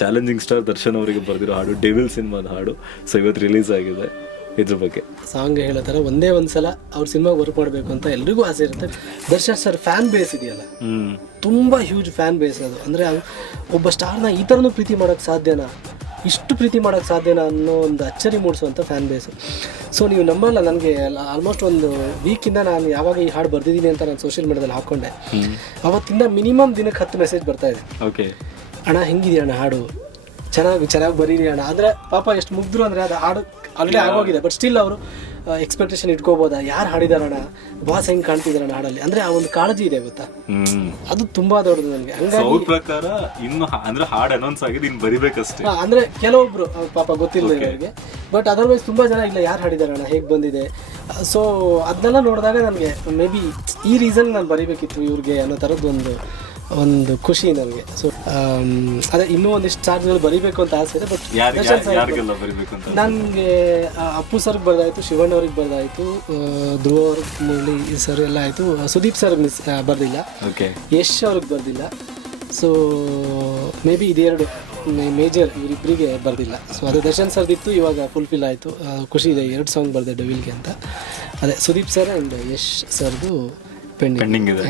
Challenging star Darshan ಅವರಿಗೆ ಬರೆದಿರೋ ಹಾಡು ಡೆವಿಲ್ ಸಿನಿಮಾದ ಹಾಡು. ಸೊ ಇವತ್ತು ರಿಲೀಸ್ ಆಗಿದೆ. ಇದ್ರ ಬಗ್ಗೆ ಸಾಂಗ್ ಹೇಳೋ ಥರ ಒಂದೇ ಒಂದ್ಸಲ ಅವ್ರ ಸಿನಿಮಾಗೆ ವರ್ಕ್ ಮಾಡಬೇಕು ಅಂತ ಎಲ್ರಿಗೂ ಆಸೆ ಇರುತ್ತೆ. ದರ್ಶನ್ ಸರ್ ಫ್ಯಾನ್ ಬೇಸ್ ಇದೆಯಲ್ಲ, ತುಂಬ ಹ್ಯೂಜ್ ಫ್ಯಾನ್ ಬೇಸ್ ಅದು. ಅಂದರೆ ಒಬ್ಬ ಸ್ಟಾರ್ನ ಈ ಥರನೂ ಪ್ರೀತಿ ಮಾಡೋಕ್ಕೆ ಸಾಧ್ಯನಾ, ಇಷ್ಟು ಪ್ರೀತಿ ಮಾಡೋಕ್ಕೆ ಸಾಧ್ಯನಾ ಅನ್ನೋ ಒಂದು ಅಚ್ಚರಿ ಮೂಡಿಸುವಂಥ ಫ್ಯಾನ್ ಬೇಸು. ಸೊ ನೀವು ನಂಬಲ್ಲ, ನನಗೆ ಆಲ್ಮೋಸ್ಟ್ ಒಂದು ವೀಕಿಂದ ನಾನು ಯಾವಾಗ ಈ ಹಾಡು ಬರ್ದಿದ್ದೀನಿ ಅಂತ ನಾನು ಸೋಷಿಯಲ್ ಮೀಡಿಯಾದಲ್ಲಿ ಹಾಕ್ಕೊಂಡೆ, ಅವತ್ತಿಂದ ಮಿನಿಮಮ್ ದಿನಕ್ಕೆ 10 ಮೆಸೇಜ್ ಬರ್ತಾಯಿದೆ. ಓಕೆ ಅಣ್ಣ ಹೆಂಗಿದೆಯಾ ಅಣ್ಣ ಹಾಡು, ಚೆನ್ನಾಗಿ ಬರೀರಿ ಅಣ್ಣ. ಅಂದರೆ ಪಾಪ ಎಷ್ಟು ಮುಗ್ದ್ರು ಅಂದರೆ ಅದು ಹಾಡು ಆಲ್ರೆಡಿ ಆಗೋಗಿದೆ, ಬಟ್ ಸ್ಟಿಲ್ ಅವರು ಎಕ್ಸ್ಪೆಕ್ಟೇಷನ್ ಇಟ್ಕೋಬೋದಾ, ಯಾರು ಹಾಡಿದಾರಣ, ಬಾಸ್ ಹೆಂಗೆ ಕಾಣ್ತಿದಾರಣ ಹಾಡಲ್ಲಿ, ಅಂದರೆ ಆ ಒಂದು ಕಾಳಜಿ ಇದೆ ಗೊತ್ತಾ, ಅದು ತುಂಬಾ ದೊಡ್ಡದು ನನಗೆ. ಹಂಗಾಗಿ ಪ್ರಕಾರ ಇನ್ನು ಅಂದ್ರೆ ಹಾಡು ಅನೌನ್ಸ್ ಆಗಿದೆ, ಇನ್ನು ಬರಿಬೇಕಷ್ಟೇ. ಅಂದರೆ ಕೆಲವೊಬ್ರು ಪಾಪ ಗೊತ್ತಿಲ್ಲ ಇವರಿಗೆ, ಬಟ್ ಅದರ್ವೈಸ್ ತುಂಬ ಜನ ಇಲ್ಲ ಯಾರು ಹಾಡಿದಾರಣ, ಹೇಗೆ ಬಂದಿದೆ. ಸೊ ಅದನ್ನೆಲ್ಲ ನೋಡಿದಾಗ ನನಗೆ ಮೇ ಬಿ ಈ ರೀಸನ್ ನಾನು ಬರಿಬೇಕಿತ್ತು ಇವ್ರಿಗೆ ಅನ್ನೋ ಥರದ್ದು ಒಂದು ಖುಷಿ ನನಗೆ. ಸೊ ಅದೇ ಇನ್ನೂ ಒಂದಿಷ್ಟು ಚಾರ್ಜ್ಗಳು ಬರೀಬೇಕು ಅಂತ ಆಸೆ ಇದೆ. ಬಟ್ ನನಗೆ ಅಪ್ಪು ಸರ್ಗೆ ಬರ್ದಾಯಿತು, ಶಿವಣ್ಣ ಅವ್ರಿಗೆ ಬರ್ದಾಯಿತು, ಧ್ರುವ ಅವ್ರಿಗೆ, ಮುರಳಿ ಸರ್ ಎಲ್ಲ ಆಯಿತು. ಸುದೀಪ್ ಸರ್ಗೆ ಬರ್ದಿಲ್ಲ, ಯಶ್ ಅವ್ರಿಗೆ ಬರ್ದಿಲ್ಲ. ಸೊ ಮೇ ಬಿ ಇದೆರಡು ಮೇಜರ್ ಇವರಿಬ್ಬರಿಗೆ ಬರ್ದಿಲ್ಲ. ಸೊ ಅದು ದರ್ಶನ್ ಸರ್ದಿತ್ತು, ಇವಾಗ ಫುಲ್ಫಿಲ್ ಆಯಿತು. ಖುಷಿ ಇದೆ, 2 ಸಾಂಗ್ ಬರ್ದೆ ಡೆವಿಲ್ಗೆ ಅಂತ. ಅದೇ ಸುದೀಪ್ ಸರ್ ಆ್ಯಂಡ್ ಯಶ್ ಸರ್ದು ಪೆಂಡಿಂಗ್ ಇದೆ.